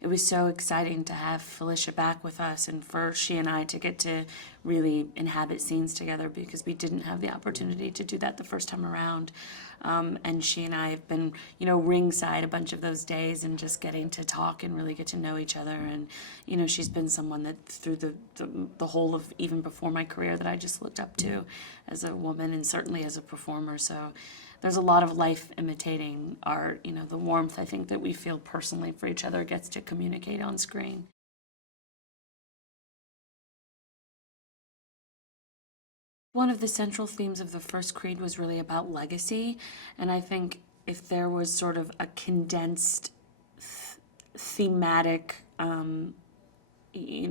It was so exciting to have Phylicia back with us and for she and I to get to really inhabit scenes together because we didn't have the opportunity to do that the first time around. And she and I have been, ringside a bunch of those days and just getting to talk and really get to know each other. And, she's been someone that through the whole of even before my career that I just looked up to as a woman and certainly as a performer. So there's a lot of life imitating art. The warmth I think that we feel personally for each other gets to communicate on screen. One of the central themes of the first Creed was really about legacy, and I think if there was sort of a condensed thematic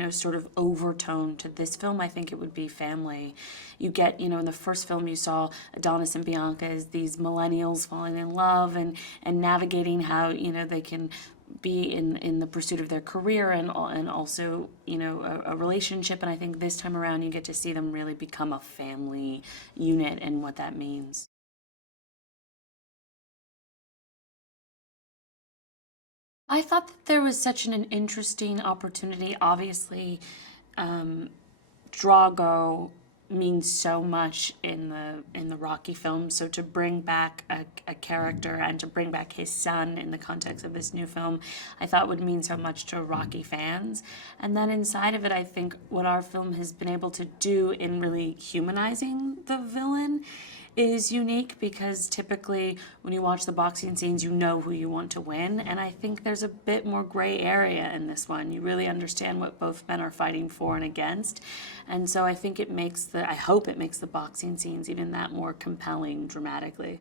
sort of overtone to this film, I think it would be family. You get, in the first film you saw Adonis and Bianca as these millennials falling in love and navigating how, they can be in the pursuit of their career and also, a relationship. And I think this time around you get to see them really become a family unit and what that means. I thought that there was such an interesting opportunity. Obviously, Drago means so much in the Rocky films. So to bring back a character and to bring back his son in the context of this new film, I thought would mean so much to Rocky fans. And then inside of it, I think what our film has been able to do in really humanizing the villain is unique because typically when you watch the boxing scenes, you know who you want to win. And I think there's a bit more gray area in this one. You really understand what both men are fighting for and against. And so I think I hope it makes the boxing scenes even that more compelling dramatically.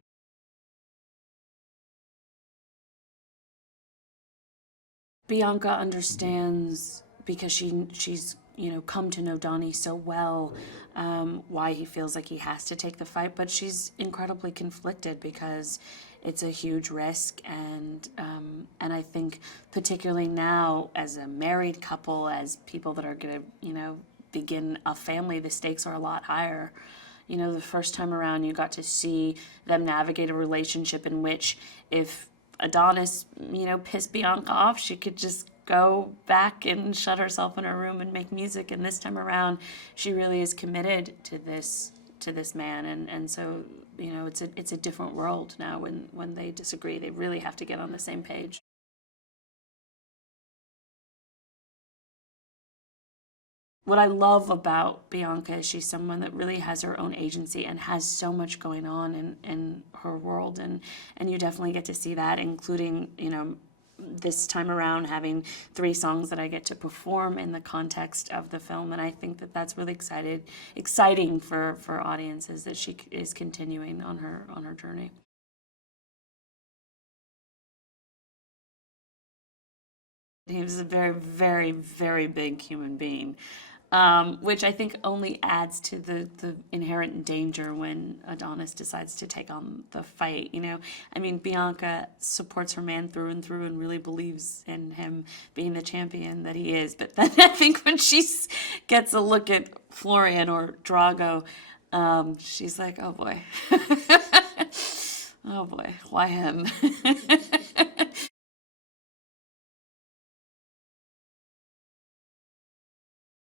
Bianca understands because she's come to know Donnie so well, why he feels like he has to take the fight, but she's incredibly conflicted because it's a huge risk, and I think particularly now as a married couple, as people that are gonna begin a family, the stakes are a lot higher. The first time around you got to see them navigate a relationship in which if Adonis, pissed Bianca off, she could just go back and shut herself in her room and make music. And this time around, she really is committed to this man. And so, it's a different world now when they disagree. They really have to get on the same page. What I love about Bianca is she's someone that really has her own agency and has so much going on in her world, and you definitely get to see that, including, this time around having 3 songs that I get to perform in the context of the film, and I think that that's really exciting for audiences that she is continuing on her journey. He was a very, very, very big human being, which I think only adds to the inherent danger when Adonis decides to take on the fight. I mean, Bianca supports her man through and through and really believes in him being the champion that he is. But then I think when she gets a look at Florian or Drago, she's like, oh boy. Oh boy, why him?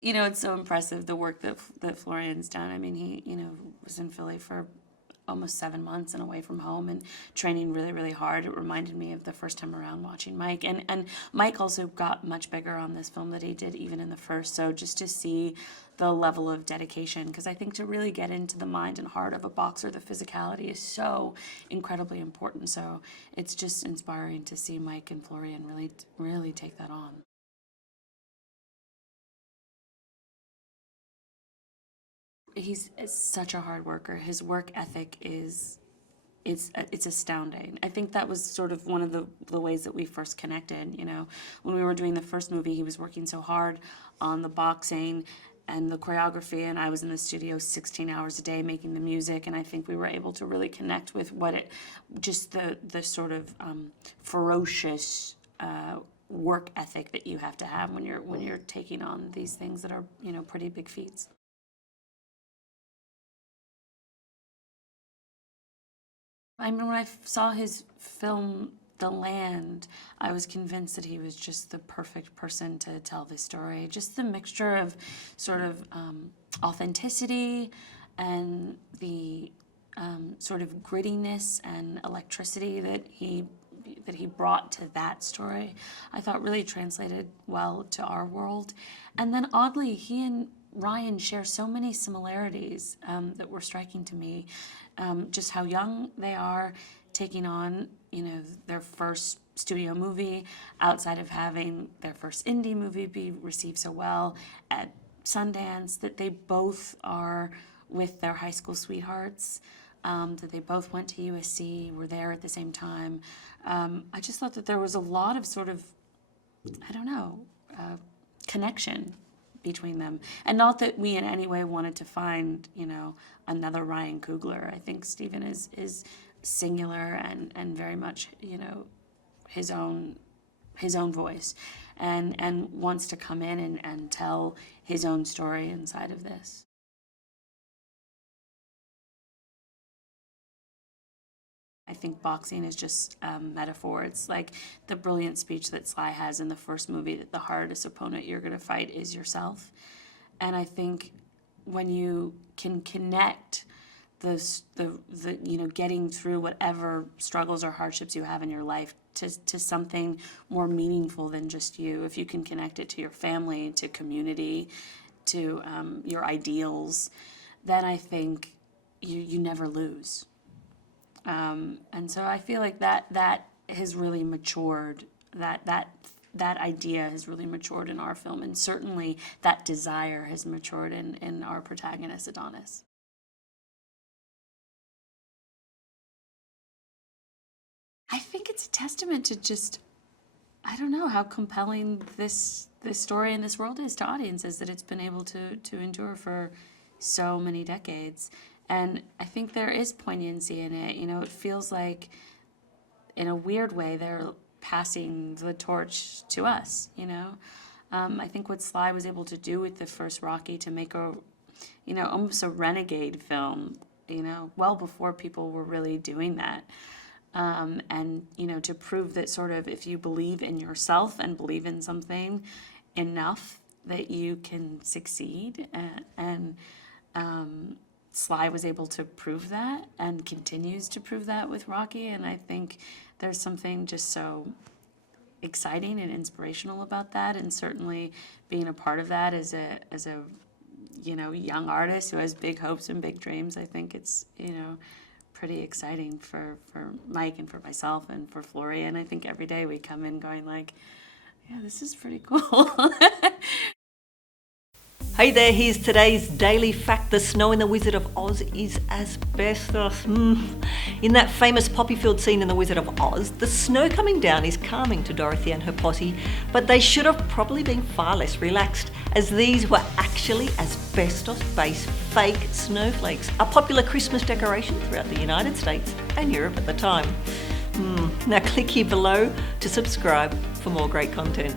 It's so impressive the work that Florian's done. I mean, he, was in Philly for almost 7 months and away from home and training really, really hard. It reminded me of the first time around watching Mike. And Mike also got much bigger on this film than he did even in the first. So just to see the level of dedication, because I think to really get into the mind and heart of a boxer, the physicality is so incredibly important. So it's just inspiring to see Mike and Florian really, really take that on. He's such a hard worker. His work ethic is it's astounding. I think that was sort of one of the ways that we first connected. When we were doing the first movie, he was working so hard on the boxing and the choreography, and I was in the studio 16 hours a day making the music, and I think we were able to really connect with just the sort of ferocious work ethic that you have to have when you're taking on these things that are pretty big feats. I mean, when I saw his film the land, I was convinced that he was just the perfect person to tell this story. Just the mixture of sort of authenticity and the sort of grittiness and electricity that he brought to that story, I thought really translated well to our world. And then oddly, he and Ryan share so many similarities that were striking to me. Just how young they are, taking on, their first studio movie outside of having their first indie movie be received so well at Sundance, that they both are with their high school sweethearts, that they both went to USC, were there at the same time. I just thought that there was a lot of sort of, connection between them. And not that we in any way wanted to find, another Ryan Coogler. I think Steven is singular and very much, his own voice, and wants to come in and tell his own story inside of this. I think boxing is just a metaphor. It's like the brilliant speech that Sly has in the first movie, that the hardest opponent you're going to fight is yourself. And I think when you can connect the getting through whatever struggles or hardships you have in your life to something more meaningful than just you, if you can connect it to your family, to community, to your ideals, then I think you never lose. And so I feel like that has really matured, that idea has really matured in our film, and certainly that desire has matured in our protagonist, Adonis. I think it's a testament to just, how compelling this story and this world is to audiences, that it's been able to endure for so many decades. And I think there is poignancy in it. It feels like, in a weird way, they're passing the torch to us, I think what Sly was able to do with the first Rocky, to make almost a renegade film, well before people were really doing that. And, to prove that sort of, if you believe in yourself and believe in something enough, that you can succeed. And Sly was able to prove that and continues to prove that with Rocky, and I think there's something just so exciting and inspirational about that, and certainly being a part of that as a young artist who has big hopes and big dreams. I think it's pretty exciting for Mike and for myself and for Flory, and I think every day we come in going like, yeah, this is pretty cool. Hey there, here's today's daily fact. The snow in The Wizard of Oz is asbestos. In that famous poppy field scene in The Wizard of Oz, the snow coming down is calming to Dorothy and her posse, but they should have probably been far less relaxed, as these were actually asbestos-based fake snowflakes, a popular Christmas decoration throughout the United States and Europe at the time. Now click here below to subscribe for more great content.